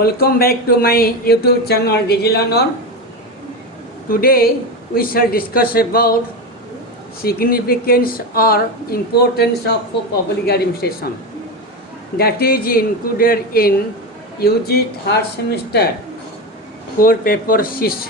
Welcome back to my YouTube channel Digilearner. Today we shall discuss about significance or importance of public administration. That is included in UG third semester core paper 6.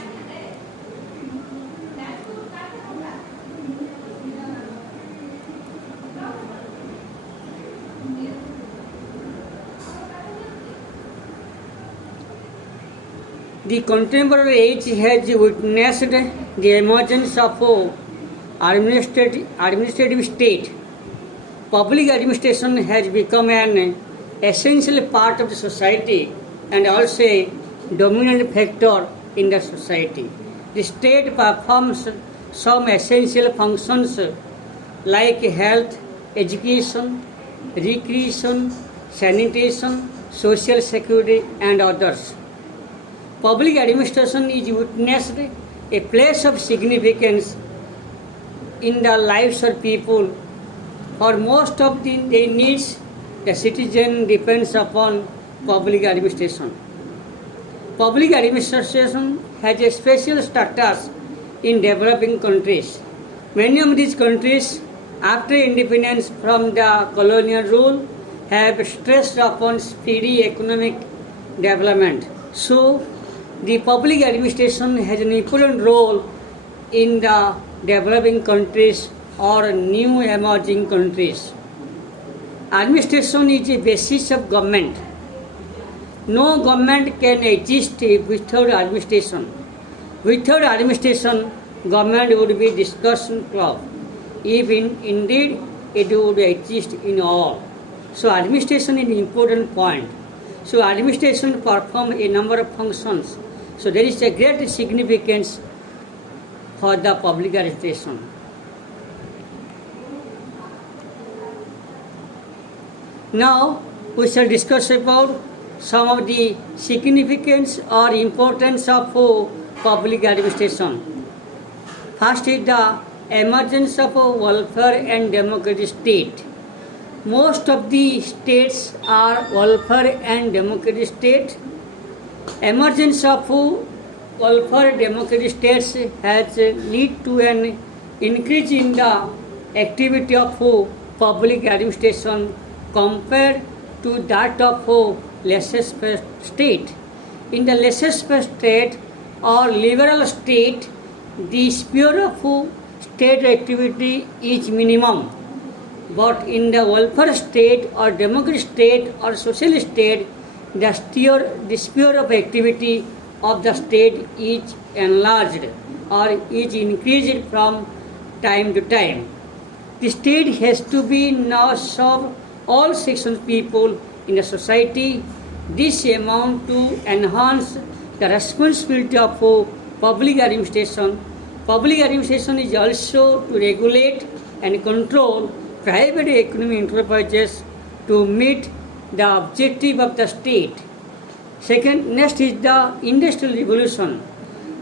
The contemporary age has witnessed the emergence of administrative state. Public administration has become an essential part of the society and also a dominant factor in the society. The state performs some essential functions like health, education, recreation, sanitation, social security, and others. Public administration is witnessed a place of significance in the lives of people. For most of their needs, the citizen depends upon public administration. Public administration has a special status in developing countries. Many of these countries, after independence from the colonial rule, have stressed upon speedy economic development. So, the public administration has an important role in the developing countries or new emerging countries. Administration is a basis of government. No government can exist without administration. Without administration, government would be discussion club. Even indeed it would exist in all. So administration is an important point. So administration performs a number of functions. So there is a great significance for the public administration. Now we shall discuss about some of the significance or importance of public administration. First is the emergence of a welfare and democratic state. Most of the states are welfare and democratic state. Emergence of welfare democratic states has led to an increase in the activity of public administration compared to that of laissez-faire state. In the laissez-faire state or liberal state, the sphere of state activity is minimum. But in the welfare state or democratic state or socialist state, the sphere of activity of the state is enlarged or is increased from time to time. The state has to be now serve all sections of people in the society. This amount to enhance the responsibility of public administration. Public administration is also to regulate and control private economic enterprises to meet the objective of the state. Next is the Industrial Revolution.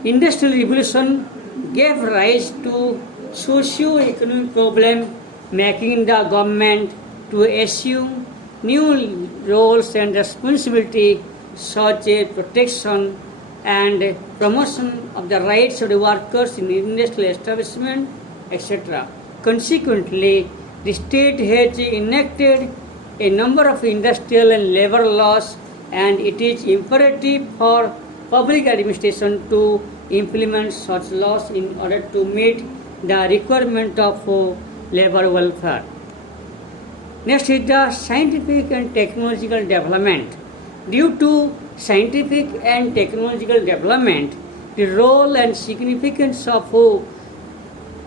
Industrial Revolution gave rise to socio-economic problem, making the government to assume new roles and responsibility such as protection and promotion of the rights of the workers in industrial establishment, etc. Consequently, the state has enacted a number of industrial and labor laws, and it is imperative for public administration to implement such laws in order to meet the requirement of labor welfare. Next is the scientific and technological development. Due to scientific and technological development, the role and significance of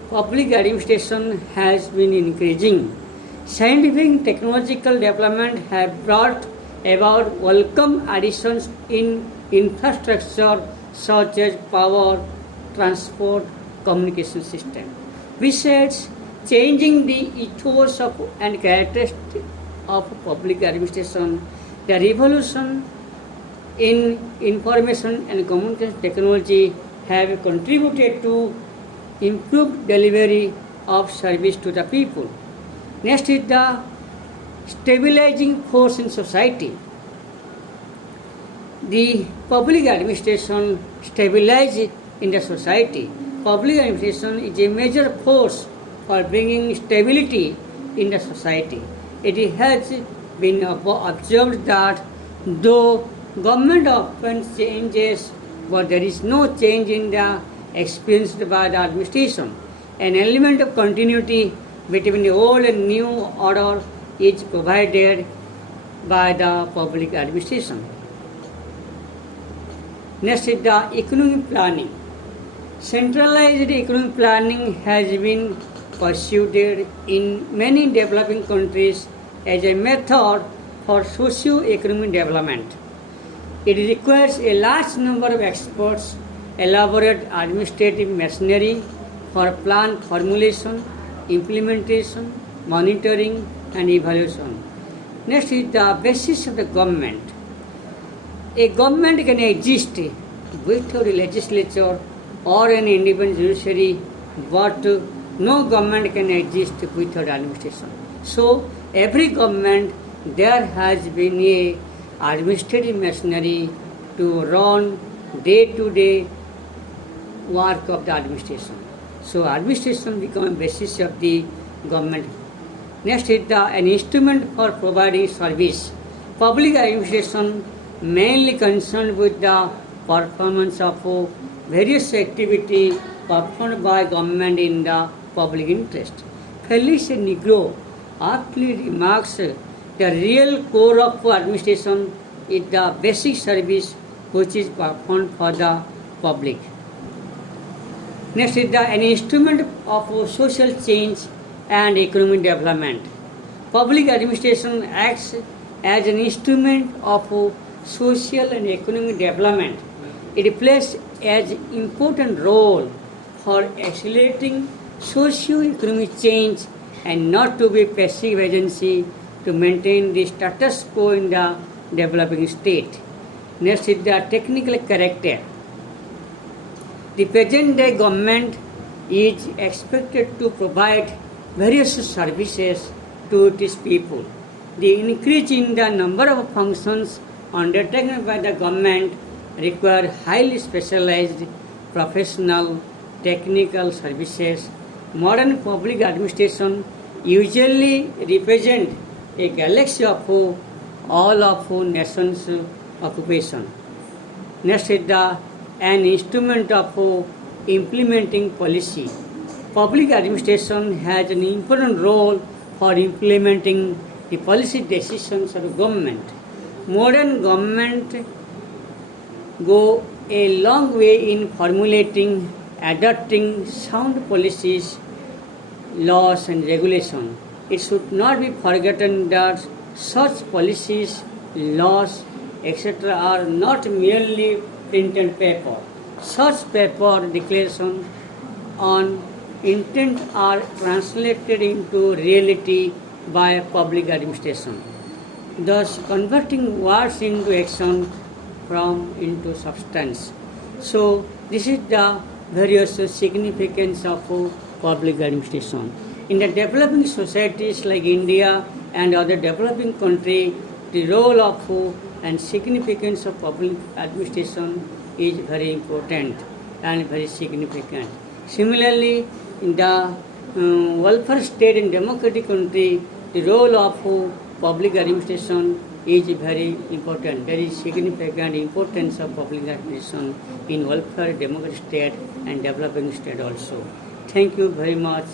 public administration has been increasing. Scientific and technological development have brought about welcome additions in infrastructure such as power, transport, communication system. Besides changing the ethos and characteristics of public administration, the revolution in information and communication technology have contributed to improved delivery of service to the people. Next is the stabilizing force in society. The public administration stabilizes in the society. Public administration is a major force for bringing stability in the society. It has been observed that though government often changes, but there is no change in the experienced by the administration. An element of continuity between the old and new order is provided by the public administration. Next is the economic planning. Centralized economic planning has been pursued in many developing countries as a method for socio-economic development. It requires a large number of experts, elaborate administrative machinery for plan formulation, implementation, monitoring, and evaluation. Next is the basis of the government. A government can exist without a legislature or an independent judiciary, but no government can exist without administration. So, every government there has been a administrative machinery to run day-to-day work of the administration. So, administration becomes a basis of the government. Next is an instrument for providing service. Public administration mainly concerned with the performance of various activities performed by government in the public interest. Felice Negro aptly remarks the real core of administration is the basic service which is performed for the public. Next is an instrument of social change and economic development. Public administration acts as an instrument of social and economic development. It plays an important role for accelerating socio-economic change and not to be passive agency to maintain the status quo in the developing state. Next is the technical character. The present day government is expected to provide various services to its people. The increase in the number of functions undertaken by the government require highly specialized professional technical services. Modern public administration usually represent a galaxy of all of nation's occupation. Next is an instrument of implementing policy. Public administration has an important role for implementing the policy decisions of the government. Modern government go a long way in formulating, adopting sound policies, laws and regulations. It should not be forgotten that such policies, laws, etc. are not merely printed paper. Such paper declarations on intent are translated into reality by public administration, thus converting words into action into substance. So this is the various significance of public administration. In the developing societies like India and other developing countries, the role of and significance of public administration is very important and very significant. Similarly, in the welfare state and democratic country, the role of public administration is very important. There is significant importance of public administration in welfare, democratic state and developing state also. Thank you very much.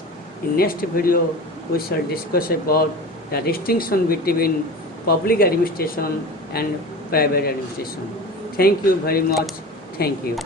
In next video, we shall discuss about the distinction between public administration and private administration. Thank you very much. Thank you.